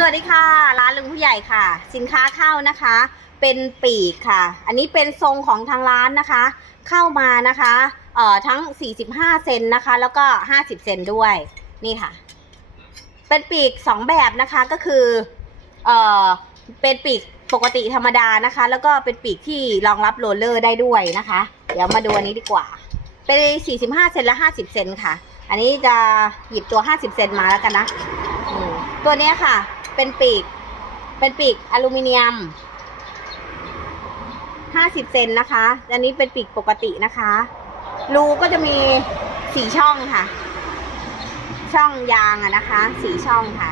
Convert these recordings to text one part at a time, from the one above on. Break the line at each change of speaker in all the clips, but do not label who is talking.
สวัสดีค่ะ ร้านลุงผู้ใหญ่ค่ะ สินค้าเข้านะคะ เป็นปีกค่ะ อันนี้เป็นทรงของทางร้านนะคะ เข้ามานะคะเอ่อทั้ง 45 เซนนะคะ แล้วก็ 50 เซนด้วยนี่ค่ะ เป็นปีก 2 แบบนะคะก็คือเอ่อเป็นปีกปกติธรรมดานะคะ แล้วก็เป็นปีกที่รองรับโรลเลอร์ได้ด้วยนะคะ เดี๋ยวมาดูอันนี้ดีกว่า เป็น 45 เซนและ 50 เซนค่ะ อันนี้จะหยิบตัว 50 เซนมาแล้วกันนะตัวเนี้ยค่ะ เป็นปีก เป็นปีกอลูมิเนียม 50 เซนนะคะ อันนี้เป็นปีกปกตินะคะ รูก็จะมีสีช่องค่ะ ช่องยางอะนะคะ สีช่องค่ะ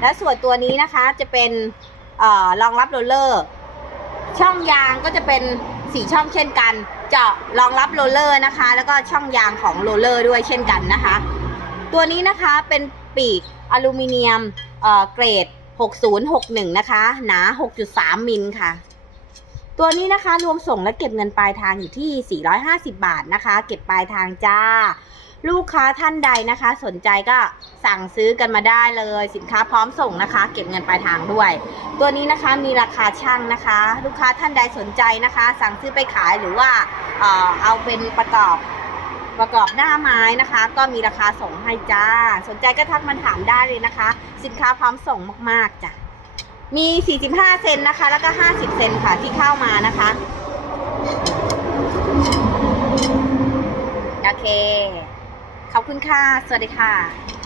แล้วส่วนตัวนี้นะคะจะเป็นออรองรับโรลเลอร์ ช่องยางก็จะเป็นสีช่องเช่นกัน เจาะรองรับโรลเลอร์นะคะ แล้วก็ช่องยางของโรลเลอร์ด้วยเช่นกันนะคะ ตัวนี้นะคะเป็นปีกอลูมิเนียมเเกรด 6061 นะคะ หนา 6.3 มิลค่ะ ตัวนี้นะคะรวมส่งและเก็บเงินปลายทางอยู่ที่ 450 บาทนะคะ เก็บปลายทางจ้า ลูกค้าท่านใดนะคะ สนใจก็สั่งซื้อกันมาได้เลย สินค้าพร้อมส่งนะคะ เก็บเงินปลายทางด้วย ตัวนี้นะคะมีราคาช่างนะคะ ลูกค้าท่านใดสนใจนะคะ สั่งซื้อไปขายหรือว่าเอ่อเอาเป็นประกอบ ประกอบหน้าไม้นะคะ ก็มีราคาส่งให้จ้า สนใจก็ทักมาถามได้เลยนะคะ สินค้าพร้อมส่งมากๆจ้ะมี 45 เซนนะคะ แล้วก็ 50 เซนค่ะที่เข้ามานะคะโอเค ขอบคุณค่ะ สวัสดีค่ะ